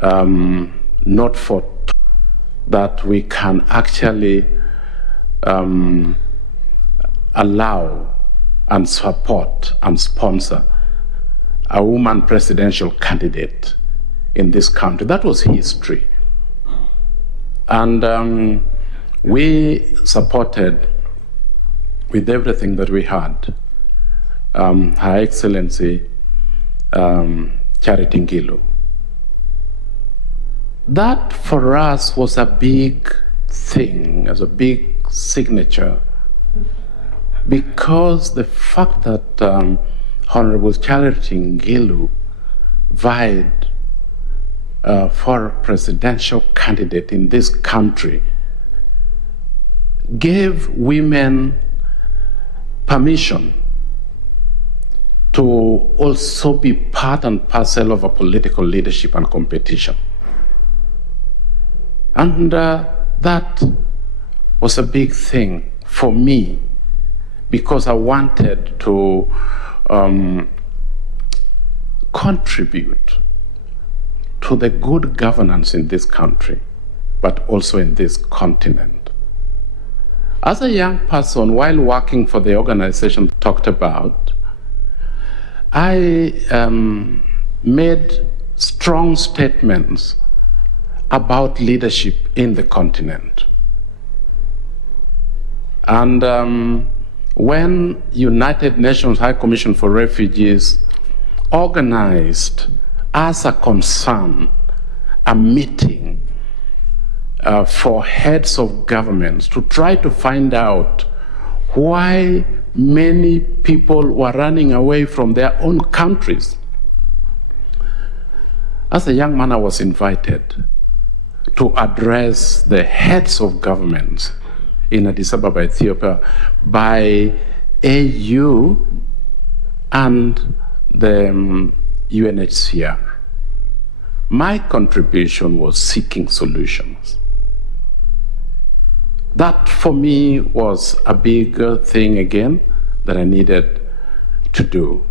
not for that we can actually allow and support and sponsor a woman presidential candidate in this country. That was history. And we supported with everything that we had Her Excellency Charity Ngilu. That for us was a big thing, as a big signature, because the fact that Honorable Charity Ngilu vied for a presidential candidate in this country gave women permission to also be part and parcel of a political leadership and competition. And that was a big thing for me, because I wanted to contribute to the good governance in this country, but also in this continent. As a young person, while working for the organization talked about, I made strong statements about leadership in the continent. And when United Nations High Commission for Refugees organized as a concern a meeting for heads of governments to try to find out why many people were running away from their own countries. As a young man, I was invited to address the heads of governments in Addis Ababa, Ethiopia, by AU and the UNHCR. My contribution was seeking solutions. That for me was a big thing again that I needed to do.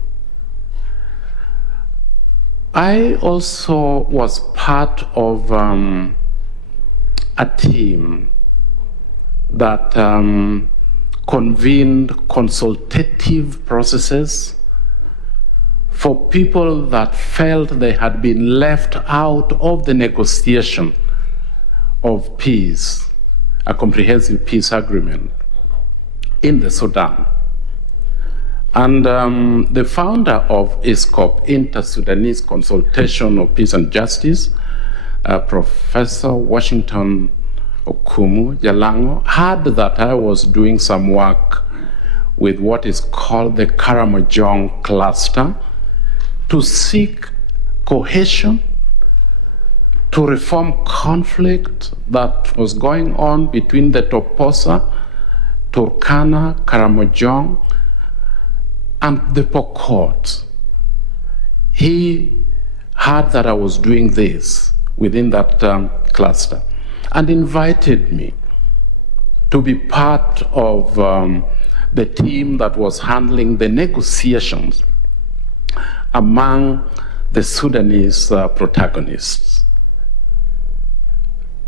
I also was part of a team that convened consultative processes for people that felt they had been left out of the negotiation of peace, a comprehensive peace agreement in the Sudan. And the founder of ISCOP, Inter-Sudanese Consultation of Peace and Justice, Professor Washington Okumu Jalango, heard that I was doing some work with what is called the Karamojong cluster to seek cohesion, to reform conflict that was going on between the Toposa, Turkana, Karamojong, and the Pokot. He heard that I was doing this within that cluster and invited me to be part of the team that was handling the negotiations among the Sudanese protagonists.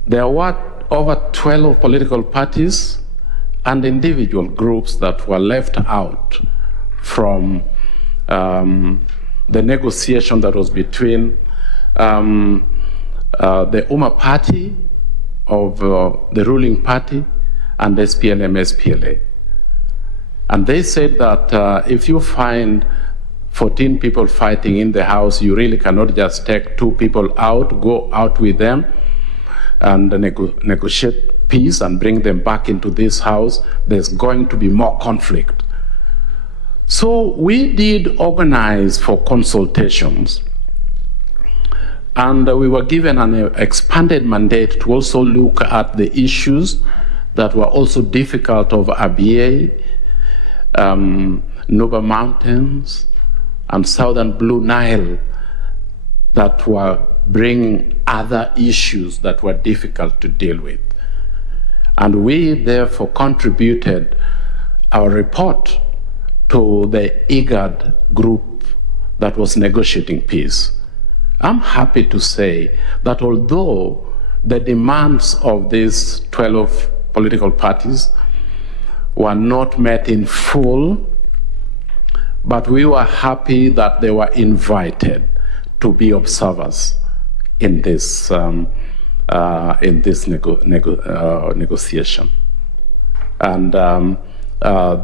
There were over 12 political parties and individual groups that were left out from the negotiation that was between the UMA party of the ruling party and SPLM-SPLA. And they said that if you find 14 people fighting in the house, you really cannot just take 2 people out, go out with them and negotiate peace and bring them back into this house. There's going to be more conflict. So we did organize for consultations, and we were given an expanded mandate to also look at the issues that were also difficult of Abyei, Nuba Mountains, and Southern Blue Nile, that were bringing other issues that were difficult to deal with. And we therefore contributed our report to the IGAD group that was negotiating peace. I'm happy to say that although the demands of these 12 political parties were not met in full, but we were happy that they were invited to be observers in this negotiation. And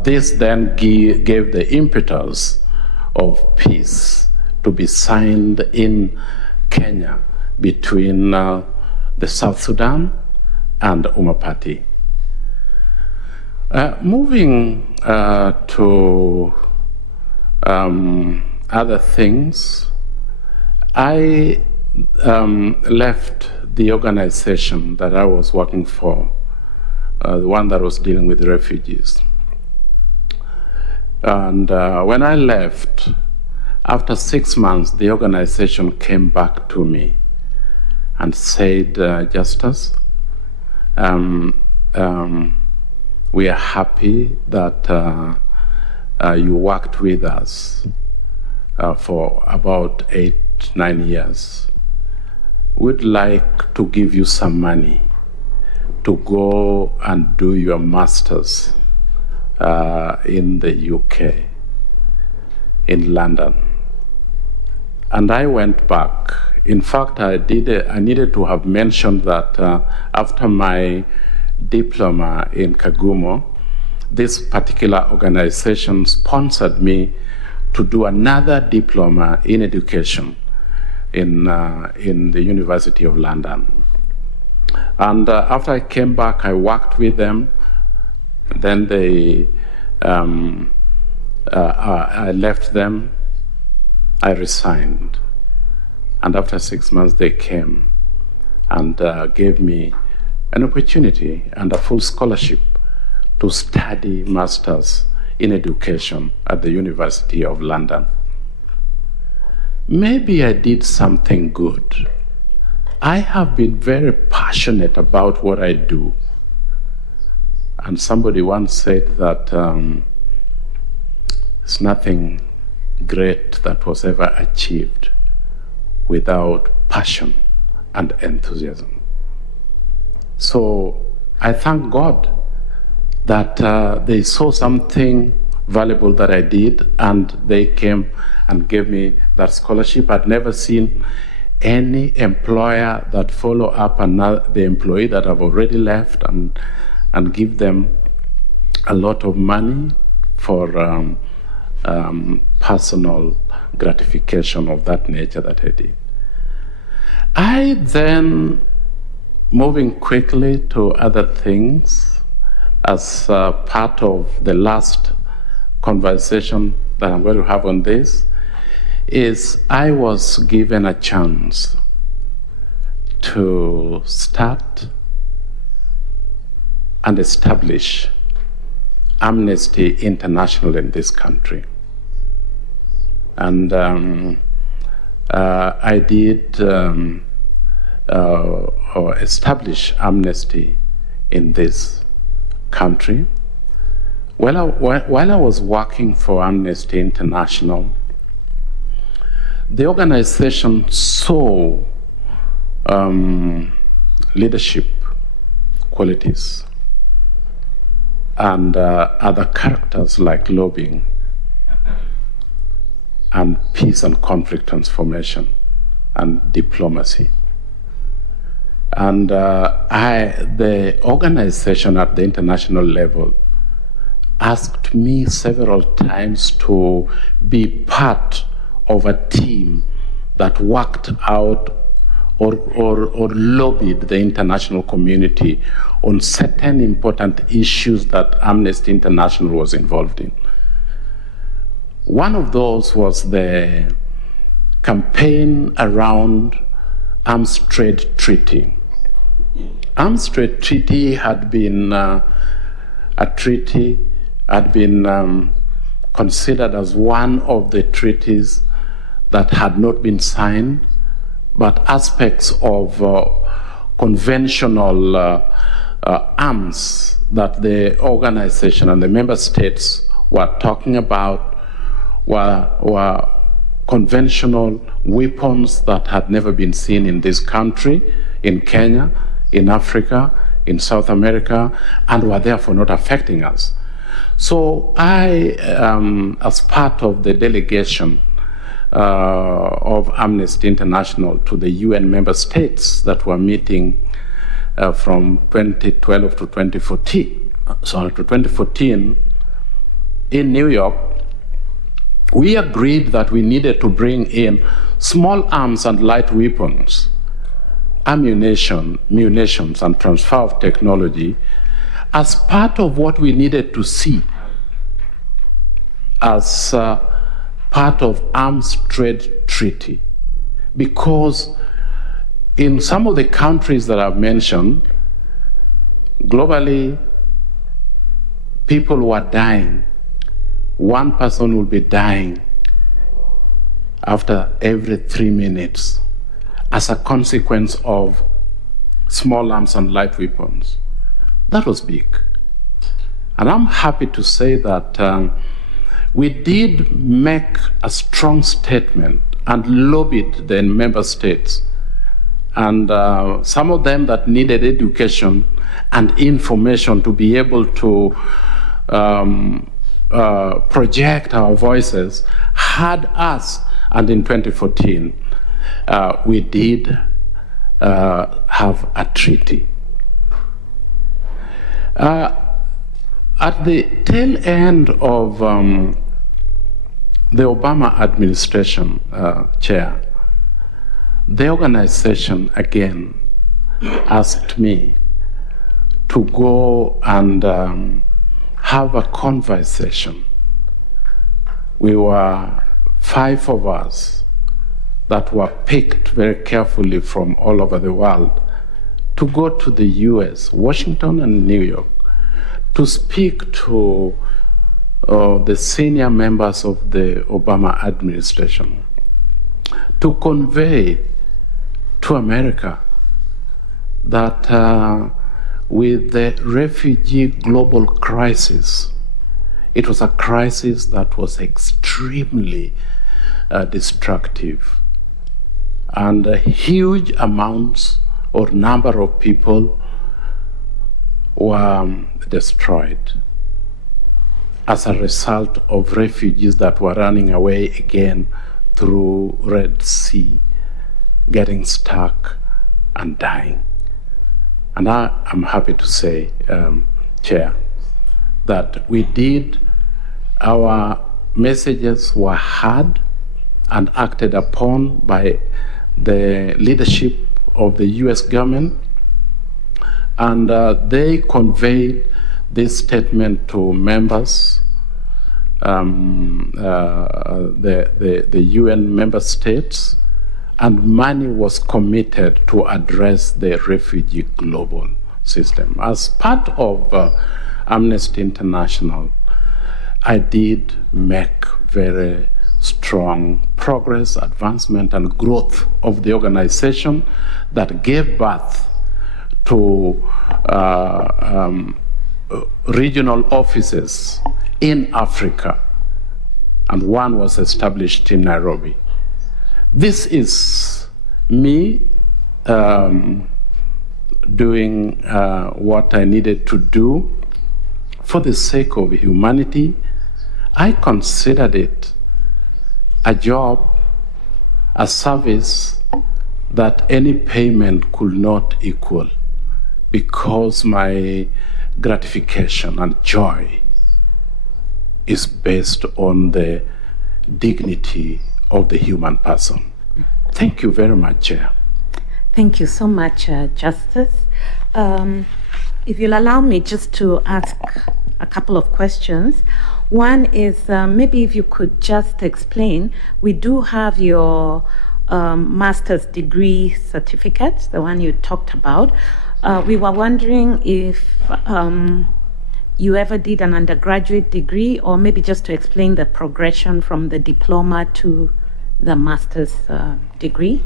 this then gave the impetus of peace to be signed in Kenya between the South Sudan and Umma Party. Moving to other things, I left the organization that I was working for, the one that was dealing with refugees. And when I left, after 6 months, the organization came back to me and said, Justus, we are happy that you worked with us for about 8-9 years. We'd like to give you some money to go and do your master's in the UK, in London. And I went back. In fact, I needed to have mentioned that after my diploma in Kagumo, this particular organization sponsored me to do another diploma in education in the University of London. And after I came back, I worked with them. Then I left them. I resigned. And after 6 months, they came and gave me an opportunity and a full scholarship to study masters in education at the University of London. Maybe I did something good. I have been very passionate about what I do. And somebody once said that it's nothing great that was ever achieved without passion and enthusiasm. So I thank God that they saw something valuable that I did, and they came and gave me that scholarship. I'd never seen any employer that follow up the employee that have already left and give them a lot of money for personal gratification of that nature that I did. I then, moving quickly to other things, as part of the last conversation that I'm going to have on this, is I was given a chance to start and establish Amnesty International in this country. And I did establish Amnesty in this country. While I was working for Amnesty International, the organization saw leadership qualities and other characters like lobbying and peace and conflict transformation and diplomacy. And the organization at the international level asked me several times to be part of a team that worked out or lobbied the international community on certain important issues that Amnesty International was involved in. One of those was the campaign around Arms Trade Treaty. Arms Trade Treaty had been considered as one of the treaties that had not been signed, but aspects of conventional arms that the organization and the member states were talking about were conventional weapons that had never been seen in this country, in Kenya, in Africa, in South America, and were therefore not affecting us. So I, as part of the delegation of Amnesty International to the UN member states that were meeting from 2012 to 2014 in New York, we agreed that we needed to bring in small arms and light weapons, ammunition, munitions, and transfer of technology as part of what we needed to see as part of arms trade treaty. Because in some of the countries that I've mentioned, globally, people were dying. One person will be dying after every 3 minutes as a consequence of small arms and light weapons. That was big. And I'm happy to say that we did make a strong statement and lobbied the member states, and some of them that needed education and information to be able to project our voices had us, and in 2014 we did have a treaty. At the tail end of the Obama administration, Chair, the organization again asked me to go and have a conversation. We were 5 of us that were picked very carefully from all over the world to go to the US, Washington and New York, to speak to the senior members of the Obama administration, to convey to America that with the refugee global crisis, it was a crisis that was extremely destructive, and huge amounts or number of people were destroyed as a result of refugees that were running away again through Red Sea, getting stuck and dying. And I'm happy to say, Chair, that we did, our messages were heard and acted upon by the leadership of the US government, and they conveyed this statement to members, the UN member states, and money was committed to address the refugee global system. As part of Amnesty International, I did make very strong progress, advancement, and growth of the organization that gave birth to regional offices in Africa, and one was established in Nairobi. This is me doing what I needed to do for the sake of humanity. I considered it a job, a service that any payment could not equal, because my gratification and joy is based on the dignity of the human person. Thank you very much, Chair. Thank you so much, Justice. If you'll allow me just to ask a couple of questions. One is maybe if you could just explain, we do have your master's degree certificate, the one you talked about. We were wondering if you ever did an undergraduate degree, or maybe just to explain the progression from the diploma to the master's degree.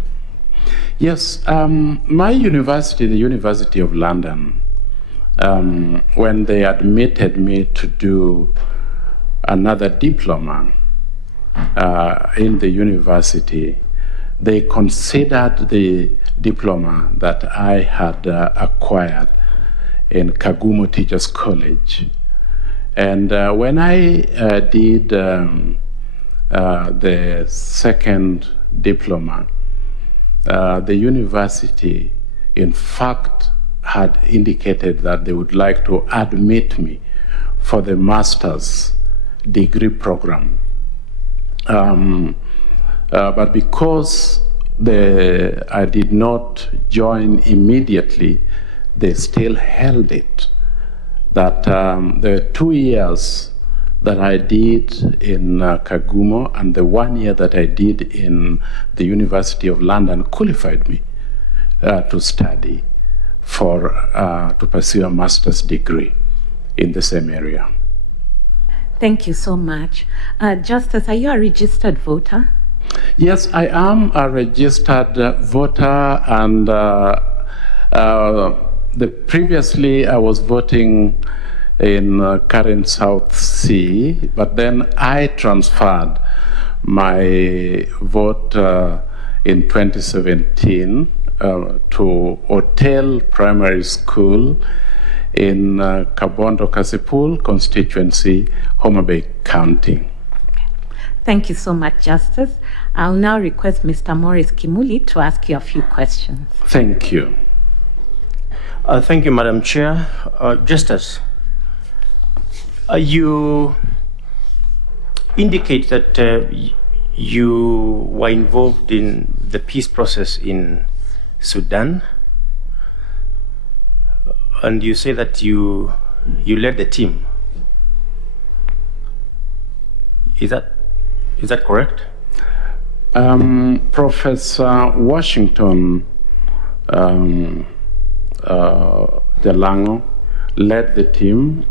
Yes, my university, the University of London, when they admitted me to do another diploma in the university, they considered the diploma that I had acquired in Kagumo Teachers College. And when I did the second diploma, the university, in fact, had indicated that they would like to admit me for the master's degree program. But because I did not join immediately, they still held it. That the 2 years that I did in Kagumo and the 1 year that I did in the University of London qualified me to study to pursue a master's degree in the same area. Thank you so much. Justice, are you a registered voter? Yes, I am a registered voter, and previously I was voting in Karen South Sea, but then I transferred my vote in 2017 to Hotel Primary School in Kabondo Kasipul constituency, Homa Bay County. Thank you so much, Justice. I'll now request Mr. Morris Kimuli to ask you a few questions. Thank you. Thank you, Madam Chair. Justice, you indicate that you were involved in the peace process in Sudan, and you say that you led the team. Is that correct? Professor Washington Delango led the team,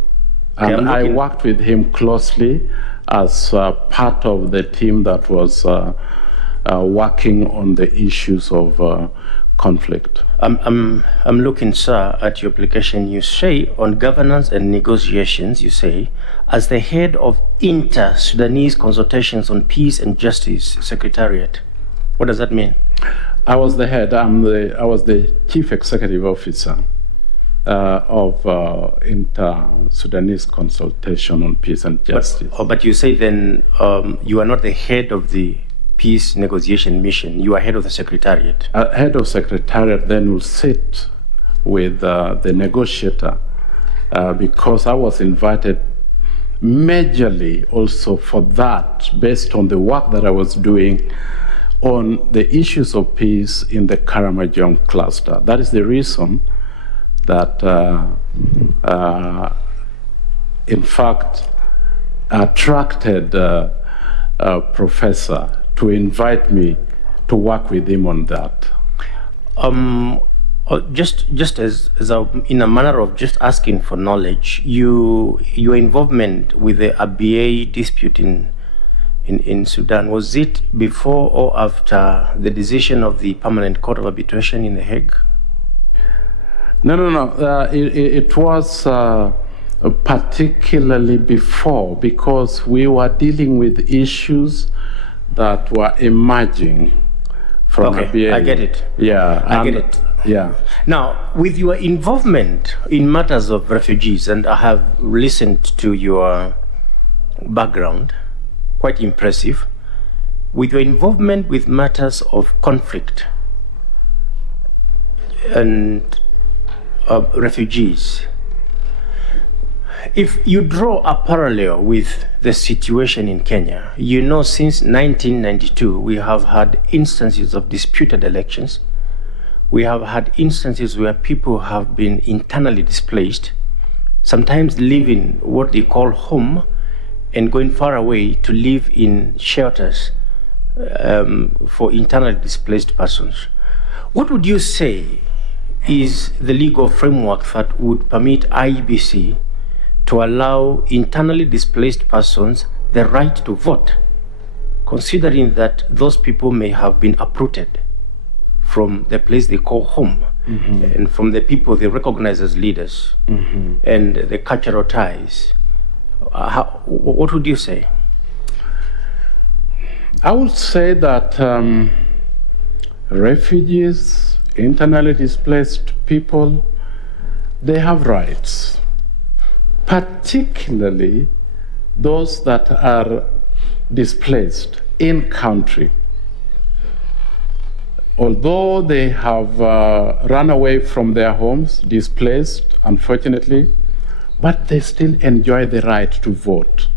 and I worked with him closely as part of the team that was working on the issues of conflict. I'm looking, sir, at your application. You say on governance and negotiations, you say, as the head of Inter-Sudanese Consultations on Peace and Justice Secretariat. What does that mean? I was the head. I was the chief executive officer of Inter-Sudanese Consultation on Peace and Justice. But you say then you are not the head of the peace negotiation mission. You are head of the secretariat. Head of secretariat then will sit with the negotiator because I was invited majorly also for that, based on the work that I was doing on the issues of peace in the Karamajong cluster. That is the reason that, in fact, attracted a professor to invite me to work with him on that. Just as in a manner of just asking for knowledge, your involvement with the Abyei dispute in Sudan, was it before or after the decision of the Permanent Court of Arbitration in The Hague? No. It was particularly before, because we were dealing with issues that were emerging from Abyei. I get it. Yeah, I get it. Yeah. Now, with your involvement in matters of refugees, and I have listened to your background, quite impressive, with your involvement with matters of conflict and refugees, if you draw a parallel with the situation in Kenya, you know since 1992 we have had instances of disputed elections. We have had instances where people have been internally displaced, sometimes leaving what they call home and going far away to live in shelters for internally displaced persons. What would you say is the legal framework that would permit Iebc to allow internally displaced persons the right to vote, considering that those people may have been uprooted from the place they call home, and from the people they recognize as leaders, and the cultural ties? What would you say? I would say that refugees, internally displaced people, they have rights, particularly those that are displaced in country. Although they have run away from their homes, displaced, unfortunately, but they still enjoy the right to vote.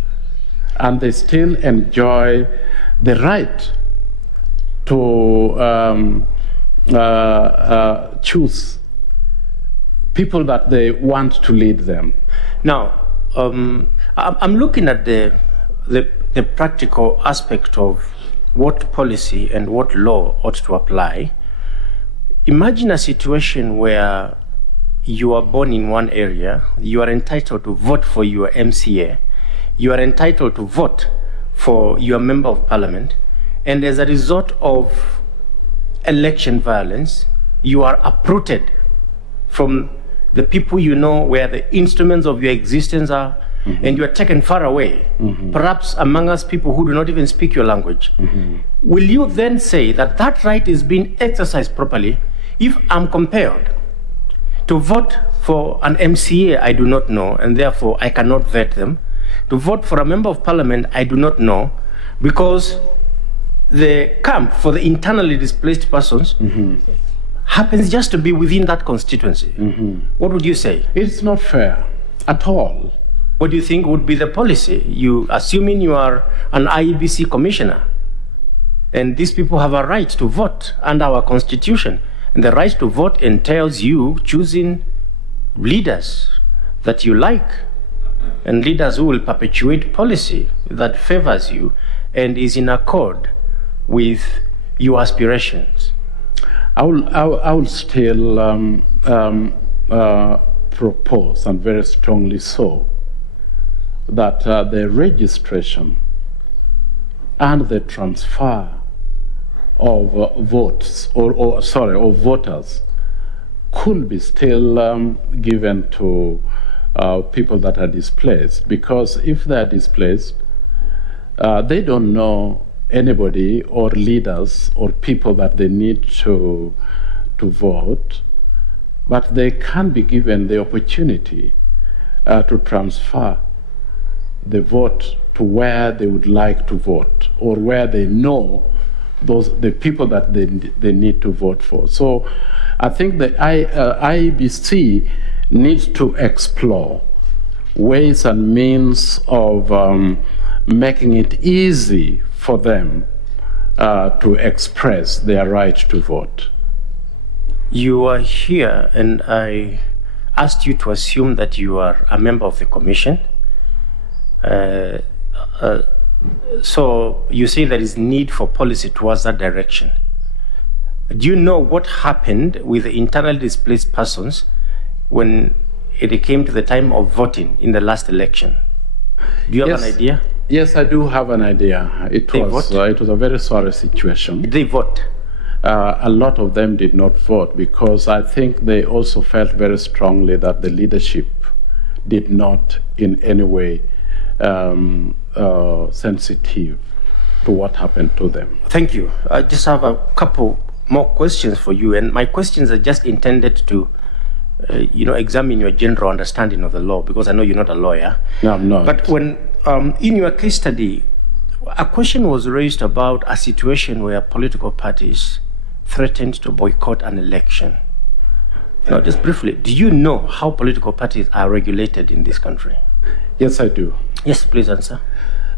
And they still enjoy the right to choose people that they want to lead them. Now, I'm looking at the practical aspect of what policy and what law ought to apply. Imagine a situation where you are born in one area, you are entitled to vote for your MCA, you are entitled to vote for your member of parliament, and as a result of election violence, you are uprooted from the people you know where the instruments of your existence are, and you are taken far away, perhaps among us people who do not even speak your language. Will you then say that that right is being exercised properly if I'm compelled to vote for an MCA I do not know, and therefore I cannot vet them, to vote for a member of parliament I do not know, because the camp for the internally displaced persons happens just to be within that constituency? What would you say? It's not fair at all. What do you think would be the policy? You, assuming you are an Iebc commissioner, and these people have a right to vote under our constitution, and the right to vote entails you choosing leaders that you like, and leaders who will perpetuate policy that favors you and is in accord with your aspirations. I will still propose, and very strongly so, that the registration and the transfer of votes or voters could be still given to people that are displaced, because if they are displaced, they don't know anybody or leaders or people that they need to vote, but they can be given the opportunity to transfer the vote to where they would like to vote, or where they know the people that they need to vote for. So I think the IEBC needs to explore ways and means of making it easy for them to express their right to vote. You are here, and I asked you to assume that you are a member of the commission. So you say there is need for policy towards that direction. Do you know what happened with the internally displaced persons when it came to the time of voting in the last election? Do you have an idea? Yes, I do have an idea. It was a very sorry situation. Did they vote? A lot of them did not vote, because I think they also felt very strongly that the leadership did not in any way sensitive to what happened to them. Thank you. I just have a couple more questions for you, and my questions are just intended to examine your general understanding of the law, because I know you're not a lawyer. No, I'm not. But when in your case study, a question was raised about a situation where political parties threatened to boycott an election. Now, just briefly, do you know how political parties are regulated in this country? Yes, I do. Yes, please answer.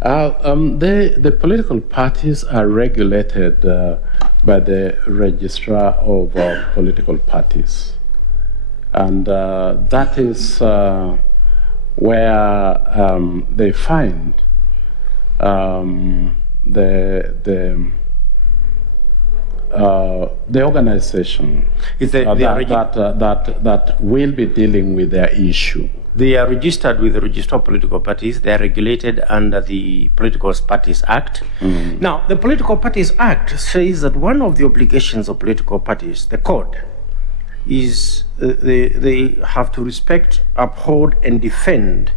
The political parties are regulated by the registrar of political parties. And that is where they find the organization that will be dealing with their issue. They are registered with the Register of Political Parties. They are regulated under the Political Parties Act. Now, the Political Parties Act says that one of the obligations of political parties, the code, is they have to respect, uphold, and defend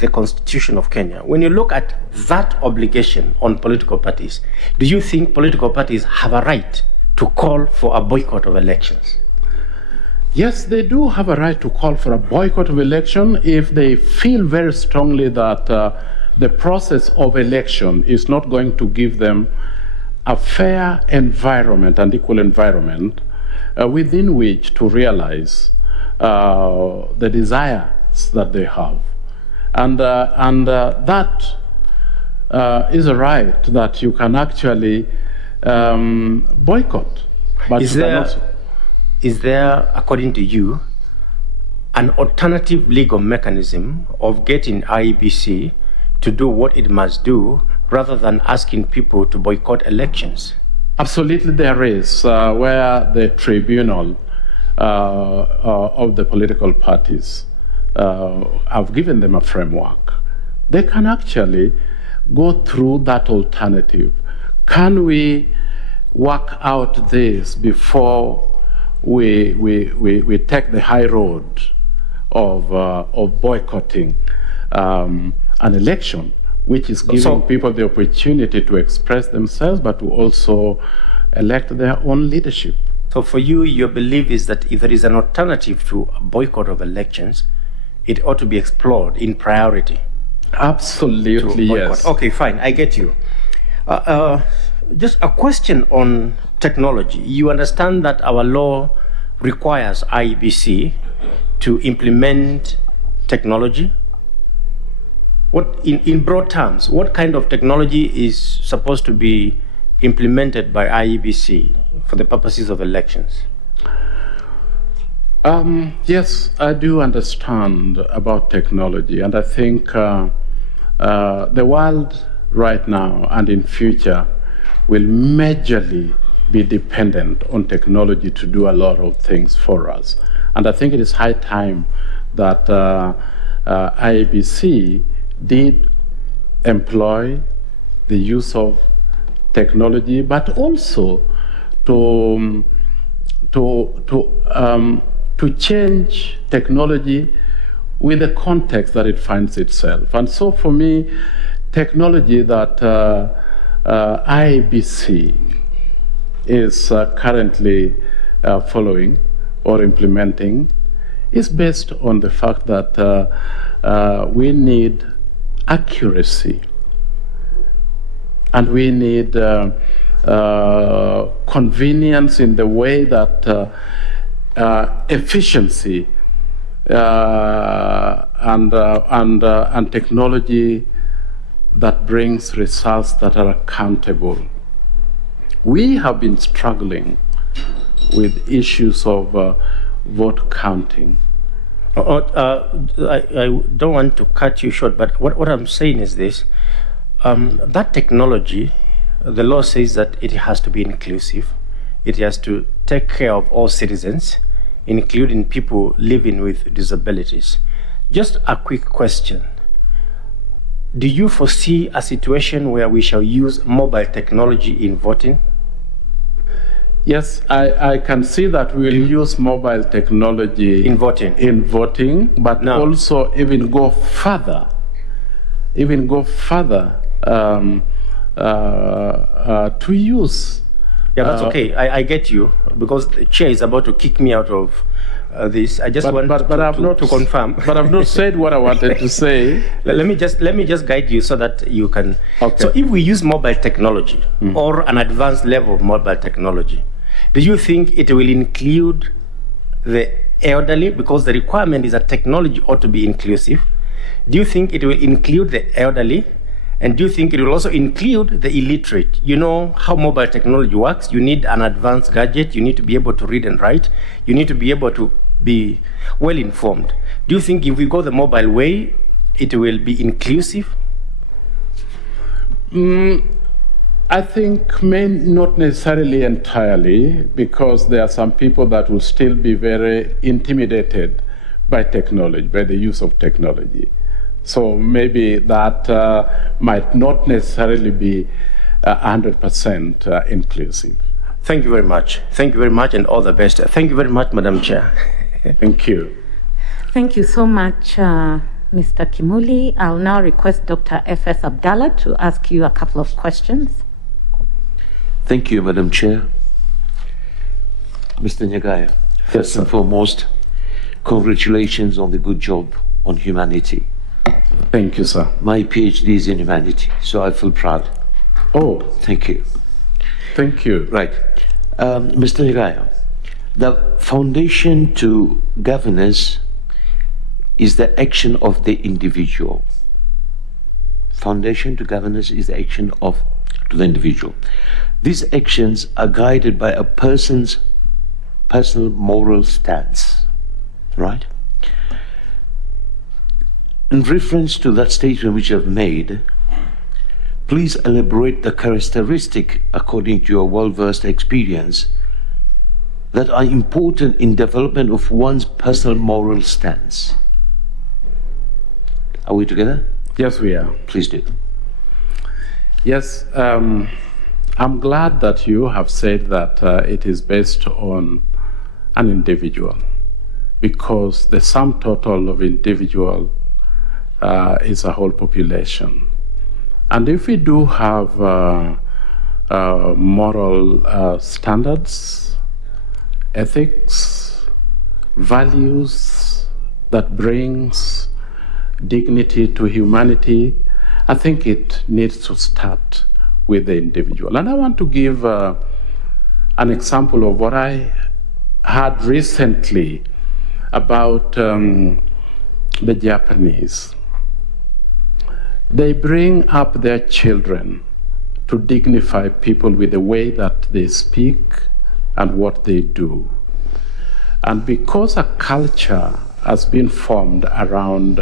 the Constitution of Kenya. When you look at that obligation on political parties, do you think political parties have a right to call for a boycott of elections? Yes, they do have a right to call for a boycott of election if they feel very strongly that the process of election is not going to give them a fair environment and equal environment within which to realize the desires that they have. And that is a right that you can actually boycott. But is there, according to you, an alternative legal mechanism of getting Iebc to do what it must do rather than asking people to boycott elections? Absolutely there is, where the tribunal of the political parties have given them a framework. They can actually go through that alternative. Can we work out this before we take the high road of boycotting an election, which is giving people the opportunity to express themselves, but to also elect their own leadership. So for you, your belief is that if there is an alternative to a boycott of elections, it ought to be explored in priority. Absolutely, yes. Okay, fine, I get you. Just a question on technology. You understand that our law requires Iebc to implement technology? What, in broad terms, what kind of technology is supposed to be implemented by Iebc for the purposes of elections? Yes, I do understand about technology, and I think the world right now and in future will majorly be dependent on technology to do a lot of things for us. And I think it is high time that Iebc did employ the use of technology, but also to change technology with the context that it finds itself. And so for me, technology that Iebc is currently following or implementing is based on the fact that we need accuracy and we need convenience in the way that efficiency and technology that brings results that are accountable. We have been struggling with issues of vote counting. I don't want to cut you short, but what I'm saying is this. That technology, the law says that it has to be inclusive. It has to take care of all citizens, including people living with disabilities. Just a quick question. Do you foresee a situation where we shall use mobile technology in voting? Yes, I can see that we will use mobile technology in voting, but no. Also even go further to use. Yeah, that's okay. I get you, because the chair is about to kick me out of this. I just want to confirm. But I've not said what I wanted to say. Let me just guide you so that you can. Okay. So if we use mobile technology or an advanced level of mobile technology, do you think it will include the elderly? Because the requirement is that technology ought to be inclusive. Do you think it will include the elderly? And do you think it will also include the illiterate? You know how mobile technology works. You need an advanced gadget. You need to be able to read and write. You need to be able to be well informed. Do you think if we go the mobile way, it will be inclusive? I think not necessarily entirely, because there are some people that will still be very intimidated by technology, by the use of technology. So maybe that might not necessarily be 100% inclusive. Thank you very much. Thank you very much, and all the best. Thank you very much, Madam Chair. Thank you. Thank you so much, Mr. Kimuli. I'll now request Dr. F.S. Abdallah to ask you a couple of questions. Thank you, Madam Chair. Mr. Nyagaya, first and foremost, congratulations on the good job on humanity. Thank you, sir. My PhD is in humanity, so I feel proud. Oh, Thank you. thank you. Right. Mr. Nyagaya, the foundation to governance is the action of the individual. Foundation to governance is the action of the individual. These actions are guided by a person's personal moral stance, right? In reference to that statement which you have made, please elaborate the characteristic, according to your well-versed experience, that are important in development of one's personal moral stance. Are we together? Yes, we are. Please do. Yes, I'm glad that you have said that it is based on an individual, because the sum total of individual is a whole population. And if we do have moral standards, ethics, values that brings dignity to humanity, I think it needs to start with the individual. And I want to give an example of what I heard recently about the Japanese. They bring up their children to dignify people with the way that they speak and what they do. And because a culture has been formed around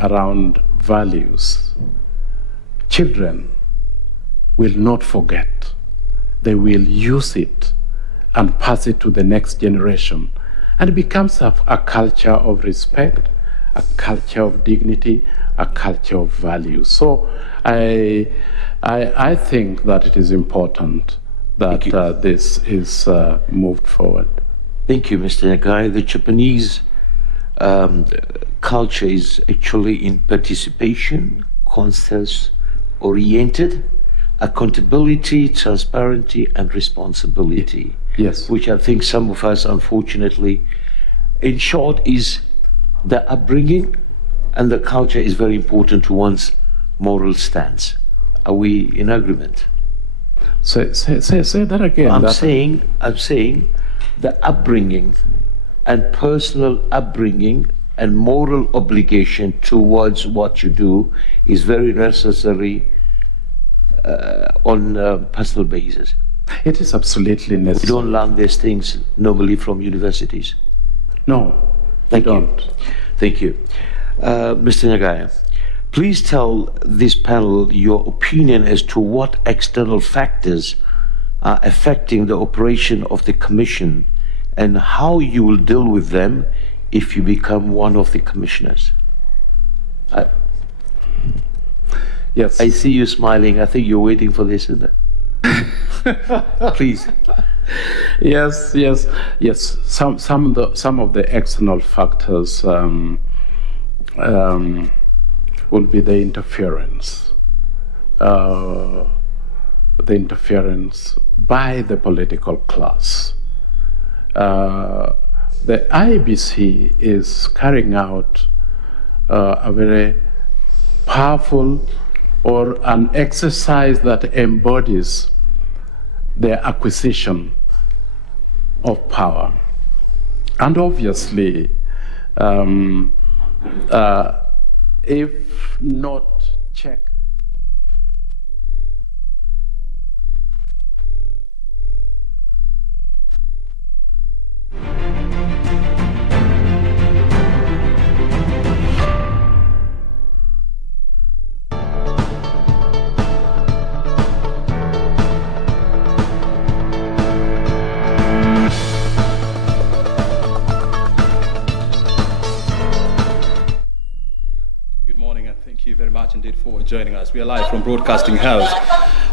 around values, children will not forget. They will use it and pass it to the next generation. And it becomes a culture of respect, a culture of dignity, a culture of value. So I think that it is important that this is moved forward. Thank you, Mr. Nagai. The Japanese culture is actually in participation, consensus-oriented, accountability, transparency, and responsibility. Yes. Which I think some of us, unfortunately, in short, is the upbringing, and the culture is very important to one's moral stance. Are we in agreement? Say that again. I'm saying the upbringing and personal upbringing and moral obligation towards what you do is very necessary on a personal basis. It is absolutely We necessary. don't learn these things normally from universities. No, Thank we you. don't. Thank you. Mr. Nagaya, please tell this panel your opinion as to what external factors are affecting the operation of the Commission and how you will deal with them if you become one of the commissioners. Yes. I see you smiling. I think you're waiting for this, isn't it? Please. Yes. Some of the external factors will be the interference by the political class. The Iebc is carrying out a very powerful or an exercise that embodies the acquisition of power. And obviously, if not checked, Thank you very much indeed for joining us. We are live from Broadcasting House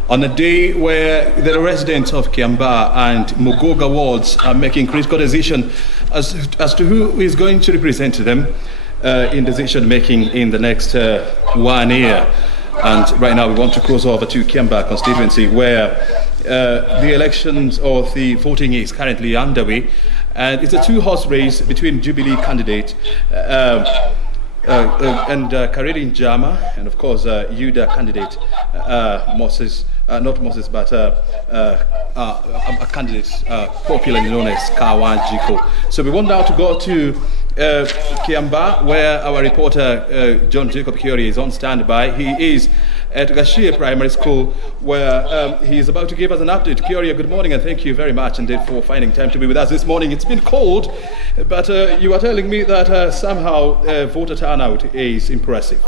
on a day where the residents of Kiambaa and Mugoga wards are making critical decision as to who is going to represent them in decision making in the next 1 year. And right now we want to cross over to Kiambaa constituency, where the elections or the voting is currently underway, and it's a two-horse race between Jubilee candidate and Kareri Njama, and of course UDA candidate Moses, not Moses, but a candidate popularly known as Kawajiko. So we want now to go to Kiambaa, where our reporter John Jacob Kiori is on standby. He is at Gashie Primary School, where he is about to give us an update. Kiori, good morning, and thank you very much indeed for finding time to be with us this morning. It's been cold, but you are telling me that somehow voter turnout is impressive.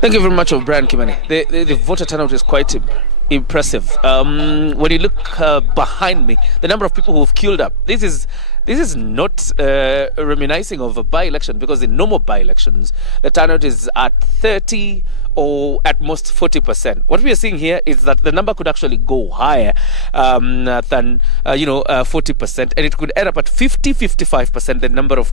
Thank you very much, Brian Kimani. The voter turnout is quite impressive. When you look behind me, the number of people who've queued up, this is not reminiscing of a by-election, because in normal by-elections, the turnout is at 30 or at most 40%. What we are seeing here is that the number could actually go higher than 40%, and it could end up at 50-55%, the number of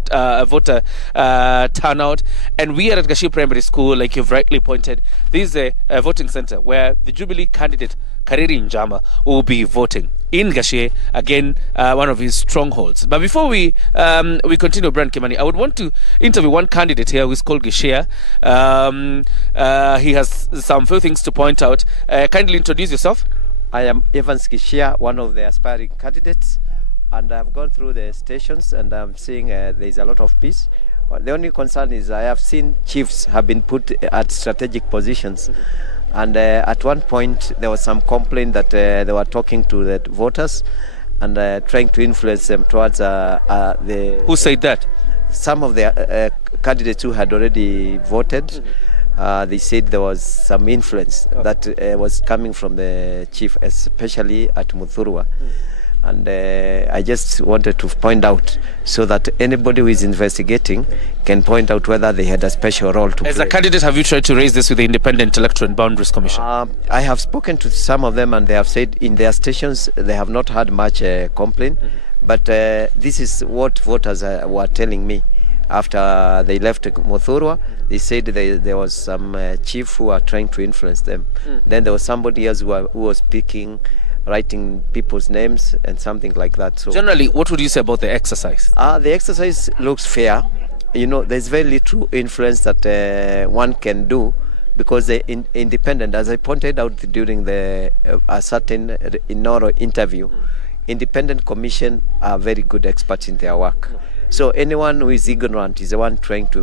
voter turnout. And we are at Gashie Primary School, like you've rightly pointed. This is a voting center where the Jubilee candidate Kareri Njama will be voting in Gashie, again one of his strongholds. But before we continue, Brian Kimani, I would want to interview one candidate here who is called Gashie. He has some few things to point out. Kindly introduce yourself. I am Evans Gashie, one of the aspiring candidates, and I've gone through the stations and I'm seeing there is a lot of peace. The only concern is I have seen chiefs have been put at strategic positions. And at one point, there was some complaint that they were talking to the voters and trying to influence them towards the... Who said that? Some of the candidates who had already voted, they said there was some influence that was coming from the chief, especially at Muthurwa. And I just wanted to point out so that anybody who is investigating can point out whether they had a special role to play. As a candidate, have you tried to raise this with the Independent Electoral and Boundaries Commission? I have spoken to some of them, and they have said in their stations they have not had much complaint. But this is what voters were telling me after they left Muthurwa. They said there was some chief who are trying to influence them. Then there was somebody else who was speaking, writing people's names and something like that. So generally, what would you say about the exercise? The exercise looks fair. You know, there's very little influence that one can do, because the independent, as I pointed out during a certain inaugural interview, independent commission are very good experts in their work. So anyone who is ignorant is the one trying to